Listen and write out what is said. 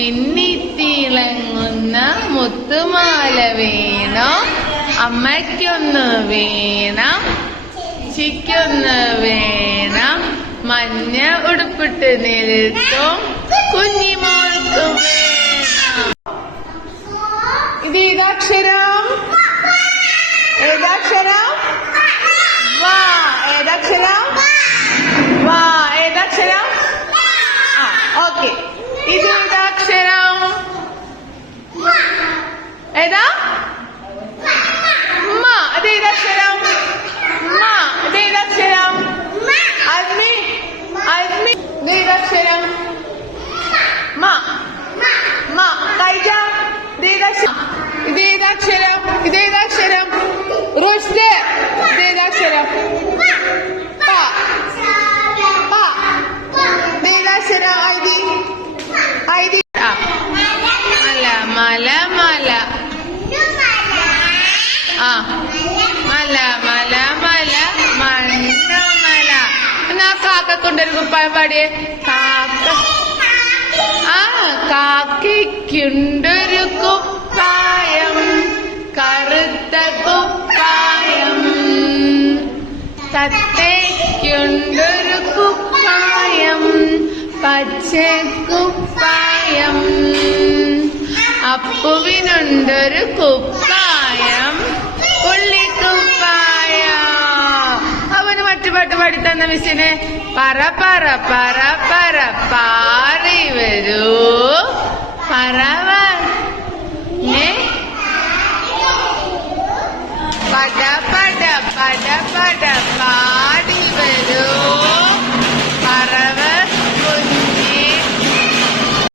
മിന്നിത്തിളങ്ങുന്ന മുത്തുമാല വേണം, അമ്മയ്ക്കൊന്ന് വേണം, ചിക്കൊന്ന് വേണം, മഞ്ഞ ഉടുപ്പിട്ട് നിൽക്കും കുഞ്ഞിമോൾക്ക് വേണം. ഇത് ഏതാക്ഷരം? ഏതാക്ഷരം? വാ. ഏതാക്ഷരം? വാ. ഏതാക്ഷരം? ഓക്കെ. ഇത് ഏതാക്ഷരം? ഏതാ? മ. അത് ഏതാക്ഷരം? മ. ഇത് ഏതാക്ഷരം? അൽമി. അൽമി. ഇത് ഏതാക്ഷരം? മ. മ. കൈജ. ഇത് ഏതാക്ഷരം? ഇത് ഏതാക്ഷരം? ഇത് ഏതാക്ഷരം? റുഷ്ദ്. ഇത് ഏതാക്ഷരം? പ. പ. ഇത് ഏതാക്ഷരം? ഐദി. ഐദി. മല. മല. മല. മല. മല. മല. മണ്ണമല. എന്നാ കാക്ക കൊണ്ടൊരു കുപ്പായം പാടിയേ. കാക്ക. കാക്കയ്ക്കുണ്ടൊരു കുപ്പായം, കറുത്ത കുപ്പായം. തത്തയ്ക്കുണ്ടൊരു കുപ്പായം, പച്ച കുപ്പായം. അപ്പുവിനുണ്ടൊരു കുപ്പായം, പുള്ളിക്കുപ്പായം. അവന് മറ്റു പാട്ട് പാടിത്തന്ന മിസ്സിനെ. പറ പറ പറ പറ പാറി വരൂ പറവ. പട പട പട പട പാ